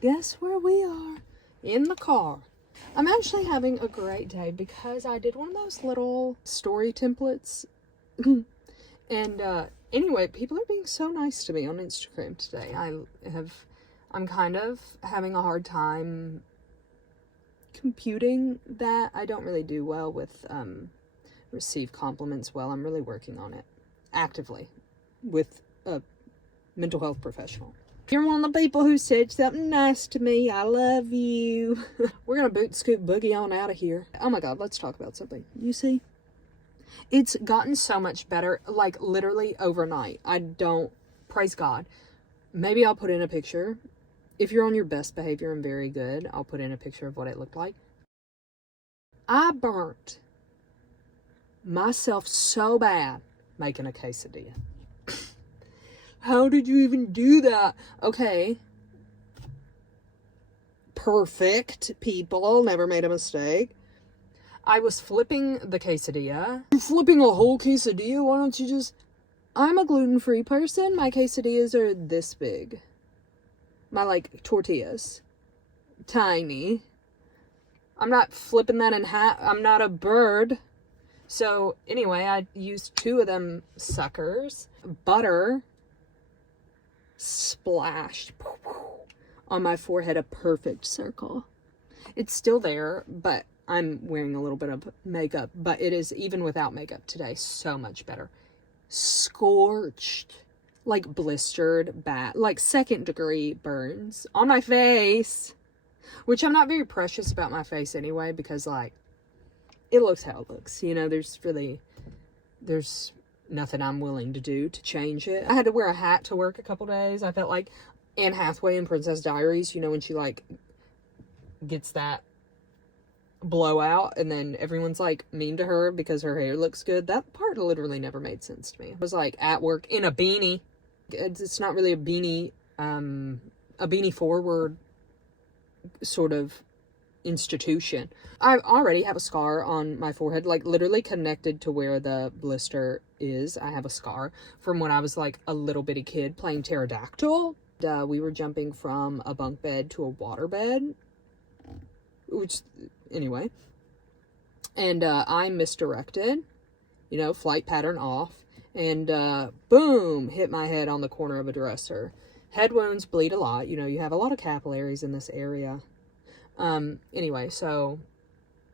guess where we are? In the car. I'm actually having a great day because I did one of those little story templates. And anyway, people are being so nice to me on Instagram today. I'm kind of having a hard time computing that. I don't really do well with receive compliments well. I'm really working on it actively with a mental health professional. If you're one of the people who said something nice to me, I love you. We're gonna boot scoot boogie on out of here. Oh my god, let's talk about something. You see, it's gotten so much better, like literally overnight. Praise God. Maybe I'll put in a picture. If you're on your best behavior and very good, I'll put in a picture of what it looked like. I burnt myself so bad making a quesadilla. How did you even do that? Okay. Perfect people. Never made a mistake. I was flipping the quesadilla. You're flipping a whole quesadilla? Why don't you just... I'm a gluten-free person. My quesadillas are this big. My, like, tortillas. Tiny. I'm not flipping that in half. I'm not a bird. So, anyway, I used 2 of them suckers. Butter. Splashed on my forehead, a perfect circle. It's still there, but I'm wearing a little bit of makeup, but it is, even without makeup today, so much better. Scorched, like blistered, bad, like 2nd-degree burns on my face, which I'm not very precious about my face anyway, because like it looks how it looks, you know. There's nothing I'm willing to do to change it. I had to wear a hat to work a couple days. I felt like Anne Hathaway in Princess Diaries, you know, when she like gets that blowout and then everyone's like mean to her because her hair looks good. That part literally never made sense to me. I was like at work in a beanie. It's not really a beanie forward sort of institution. I already have a scar on my forehead, like literally connected to where the blister is. I have a scar from when I was like a little bitty kid playing pterodactyl. We were jumping from a bunk bed to a water bed, which anyway, and I misdirected, you know, flight pattern off, and boom, hit my head on the corner of a dresser. Head wounds bleed a lot, you know, you have a lot of capillaries in this area. Anyway, so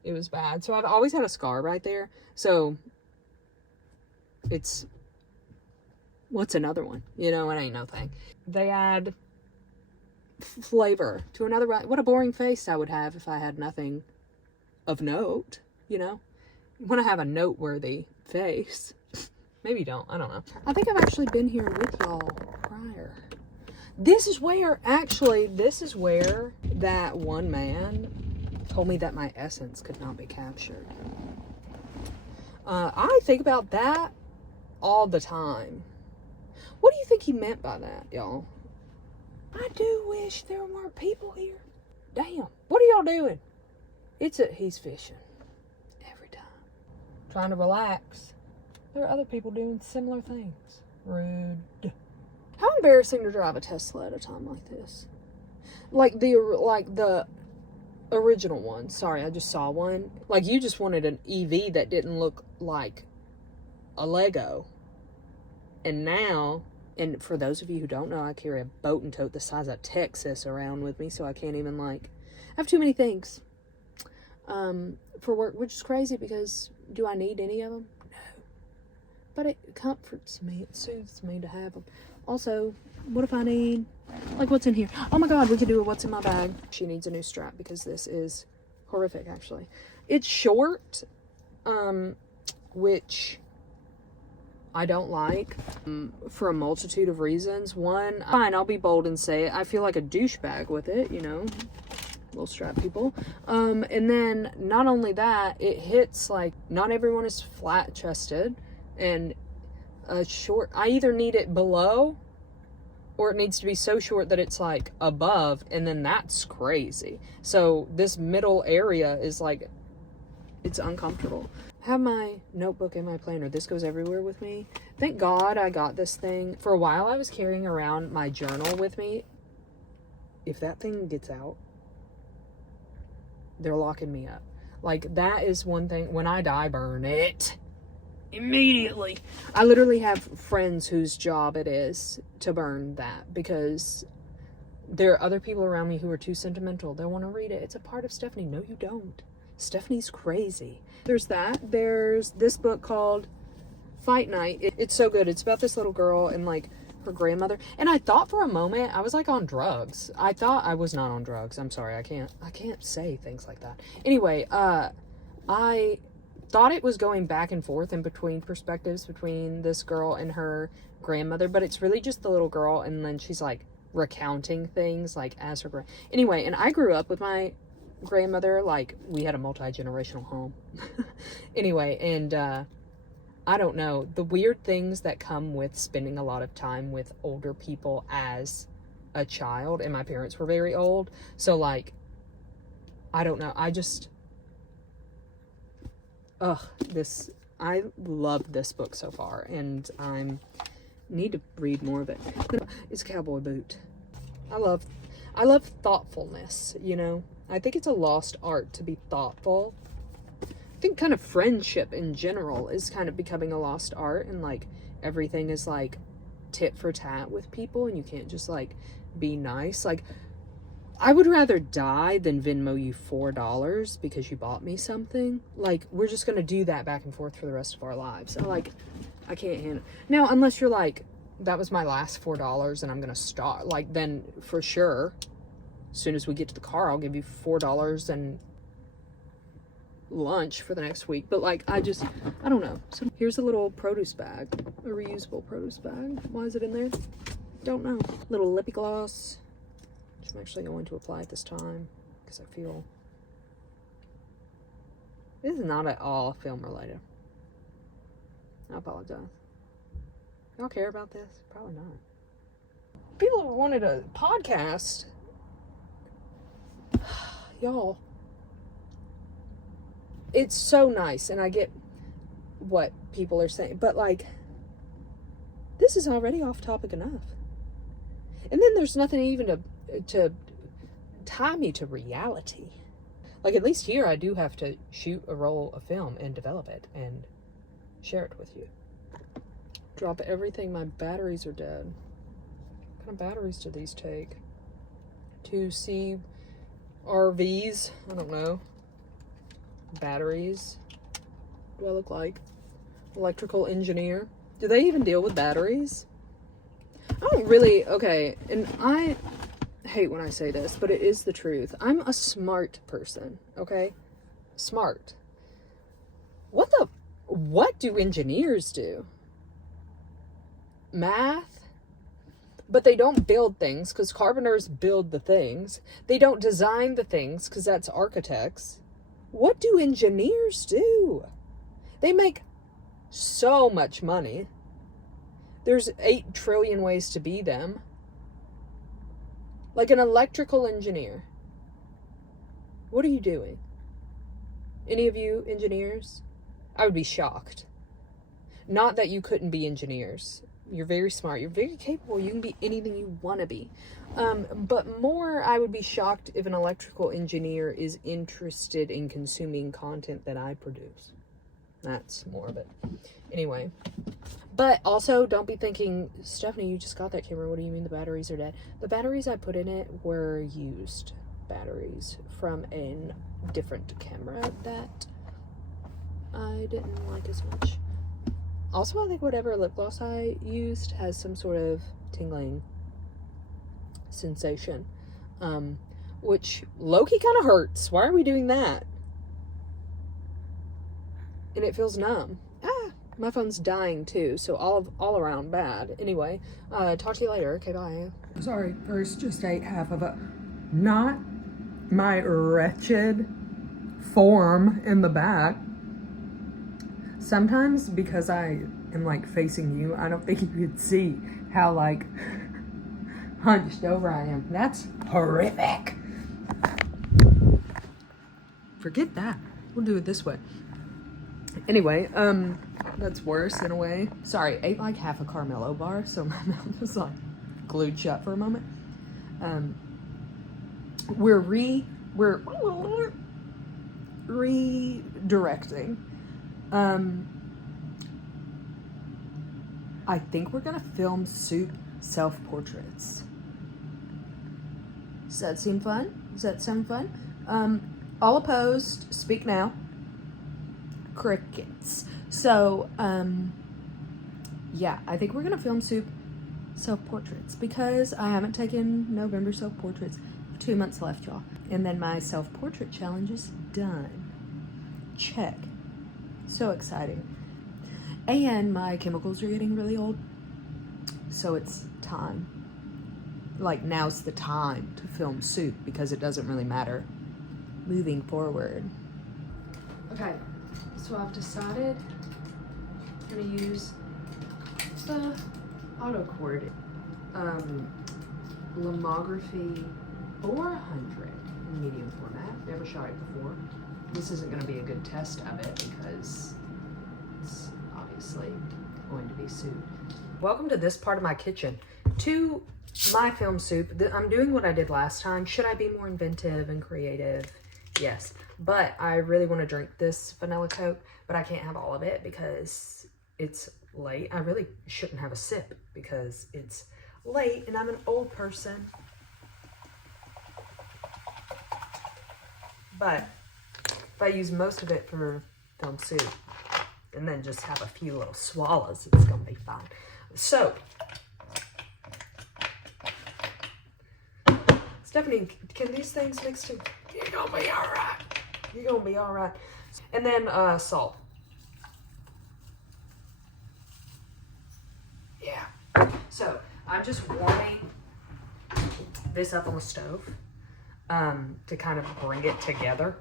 it was bad. So I've always had a scar right there. So it's, what's another one? You know, it ain't no thing. They add flavor to another. What a boring face I would have if I had nothing of note, you know? You want to have a noteworthy face. Maybe you don't. I don't know. I think I've actually been here with y'all prior. This is where that one man told me that my essence could not be captured. I think about that all the time. What do you think he meant by that, y'all? I do wish there were people here. Damn. What are y'all doing? He's fishing. Every time. Trying to relax. There are other people doing similar things. Rude. How embarrassing to drive a Tesla at a time like this. Like the original one. Sorry, I just saw one. Like, you just wanted an EV that didn't look like a Lego. And now, and for those of you who don't know, I carry a boat and tote the size of Texas around with me, so I can't even, like, I have too many things for work, which is crazy because do I need any of them? No. But it comforts me. It soothes me to have them. Also, what if I need, like, what's in here? Oh my god, we could do a what's in my bag. She needs a new strap because this is horrific, actually. It's short, which I don't like for a multitude of reasons. One, fine, I'll be bold and say it. I feel like a douchebag with it, you know, little strap people. And then not only that, it hits like, not everyone is flat chested, and short, I either need it below or it needs to be so short that it's like above, and then that's crazy. So this middle area is like, it's uncomfortable. I have my notebook and my planner. This goes everywhere with me. Thank God I got this thing. For a while I was carrying around my journal with me. if that thing gets out, they're locking me up. Like, that is one thing. When I die, burn it immediately. I literally have friends whose job it is to burn that, because there are other people around me who are too sentimental. They want to read it. It's a part of Stephanie. No, you don't. Stephanie's crazy. There's that. There's this book called Fight Night. It's so good. It's about this little girl and like her grandmother. And I thought for a moment I was like on drugs. I thought I was not on drugs. I'm sorry. I can't say things like that. Anyway, I thought it was going back and forth in between perspectives between this girl and her grandmother, but it's really just the little girl, and then she's like recounting things like as her anyway. And I grew up with my grandmother. Like, we had a multi-generational home. Anyway, and I don't know, the weird things that come with spending a lot of time with older people as a child, and my parents were very old, so like, I don't know, I love this book so far, and I need to read more of it. It's Cowboy Boot. I love thoughtfulness, you know? I think it's a lost art to be thoughtful. I think kind of friendship in general is kind of becoming a lost art, and like everything is like tit for tat with people, and you can't just like be nice. Like, I would rather die than Venmo you $4 because you bought me something. Like, we're just gonna do that back and forth for the rest of our lives. I can't handle it. Now, unless you're like, that was my last $4 and I'm gonna stop, like, then for sure, as soon as we get to the car, I'll give you $4 and lunch for the next week. But like, I don't know. So here's a little produce bag, a reusable produce bag. Why is it in there? Don't know. Little lippy gloss, which I'm actually going to apply at this time because I feel this is not at all film related. I apologize. Y'all care about this? Probably not. People wanted a podcast. Y'all, it's so nice, and I get what people are saying, but like, this is already off topic enough. And then there's nothing even to tie me to reality. Like, at least here I do have to shoot a roll of film and develop it and share it with you. Drop everything. My batteries are dead. What kind of batteries do these take? 2C RVs? I don't know. Batteries. Do I look like electrical engineer? Do they even deal with batteries? I don't really, okay, and I hate when I say this, but it is the truth. I'm a smart person, okay? Smart. What do engineers do? Math? But they don't build things, because carpenters build the things. They don't design the things, because that's architects. What do engineers do? They make so much money. There's 8 trillion ways to be them. Like an electrical engineer. What are you doing? Any of you engineers? I would be shocked. Not that you couldn't be engineers. You're very smart. You're very capable. You can be anything you want to be. But more, I would be shocked if an electrical engineer is interested in consuming content that I produce. That's more of it. Anyway. But also, don't be thinking, Stephanie, you just got that camera. What do you mean the batteries are dead? The batteries I put in it were used batteries from a different camera that I didn't like as much. Also, I think whatever lip gloss I used has some sort of tingling sensation, which low-key kind of hurts. Why are we doing that? And it feels numb. My phone's dying too, so all around bad. Anyway, talk to you later. Okay, bye. Sorry, first just ate half of it. Not my wretched form in the back. Sometimes because I am like facing you, I don't think you could see how like hunched over I am. That's horrific. Forget that. We'll do it this way. Anyway, that's worse in a way. Sorry, ate like half a Carmelo bar, so my mouth was like glued shut for a moment. we're redirecting. I think we're gonna film Soup self-portraits. Does that seem fun? Does that sound fun? All opposed, speak now. Crickets. So, yeah, I think we're gonna film Soup self-portraits because I haven't taken November self-portraits. 2 months left, y'all. And then my self-portrait challenge is done. Check. So exciting. And my chemicals are getting really old. So it's time. Like, now's the time to film Soup because it doesn't really matter moving forward. Okay, so I've decided I'm gonna use the Autocord Lomography 400 in medium format. Never shot it before. This isn't gonna be a good test of it because it's obviously going to be Soup. Welcome to this part of my kitchen. To my film Soup, I'm doing what I did last time. Should I be more inventive and creative? Yes, but I really want to drink this vanilla Coke, but I can't have all of it because it's late. I really shouldn't have a sip because it's late and I'm an old person. But if I use most of it for film Soup and then just have a few little swallows, it's gonna be fine. So, Stephanie, can these things mix together? You're gonna be all right. You're gonna be all right. And then salt. Yeah. So I'm just warming this up on the stove to kind of bring it together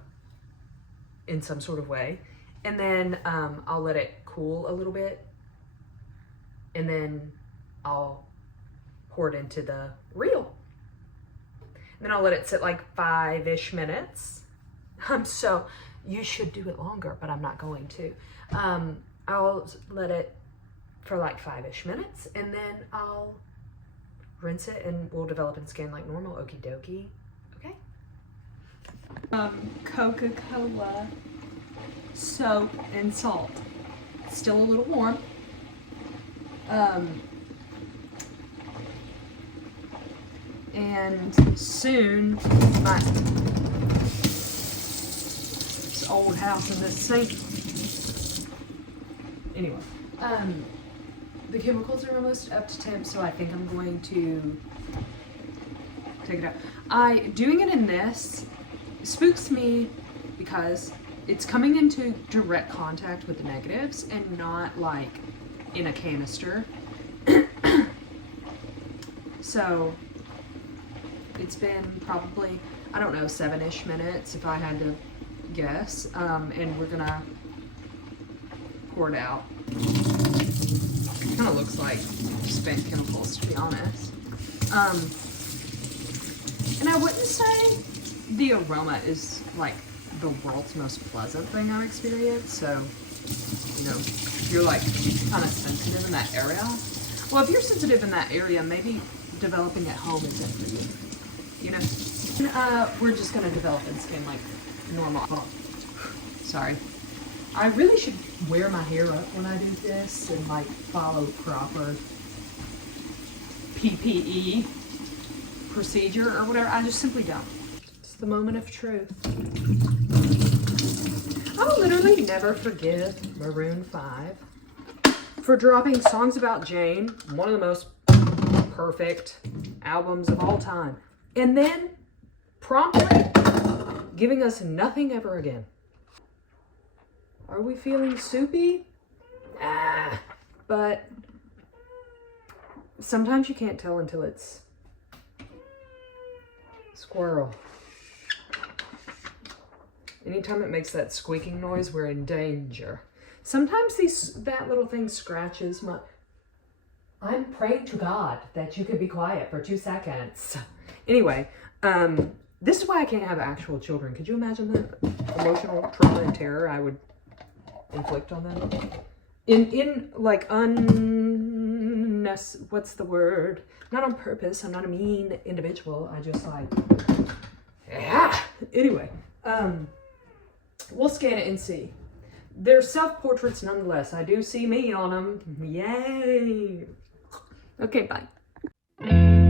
in some sort of way. And then I'll let it cool a little bit. And then I'll pour it into the reel. Then I'll let it sit like 5-ish minutes. So you should do it longer, but I'm not going to. I'll let it for like 5-ish minutes and then I'll rinse it and we'll develop and skin like normal. Okie dokie. Okay. Coca-Cola, soap, and salt. Still a little warm. And soon, this old house and this sink. Anyway, the chemicals are almost up to temp, so I think I'm going to take it out. Doing it in this spooks me because it's coming into direct contact with the negatives and not like in a canister. So it's been probably, I don't know, 7-ish minutes if I had to guess. And we're gonna pour it out. It kind of looks like spent chemicals, to be honest. And I wouldn't say the aroma is like the world's most pleasant thing I've experienced. So, you know, if you're like kind of sensitive in that area, well, if you're sensitive in that area, maybe developing at home isn't for you. You know, we're just gonna develop and skin like normal. Oh, sorry. I really should wear my hair up when I do this and like follow proper PPE procedure or whatever. I just simply don't. It's the moment of truth. I will literally never forgive Maroon 5 for dropping Songs About Jane, one of the most perfect albums of all time, and then promptly giving us Nothing Ever Again. Are we feeling soupy? Ah, but sometimes you can't tell until it's squirrel. Anytime it makes that squeaking noise, we're in danger. Sometimes that little thing scratches my... I'm praying to God that you could be quiet for 2 seconds. Anyway, this is why I can't have actual children. Could you imagine the emotional trauma and terror I would inflict on them? In like what's the word? Not on purpose. I'm not a mean individual. I just like Anyway, we'll scan it and see. They're self-portraits nonetheless. I do see me on them. Yay! Okay, bye.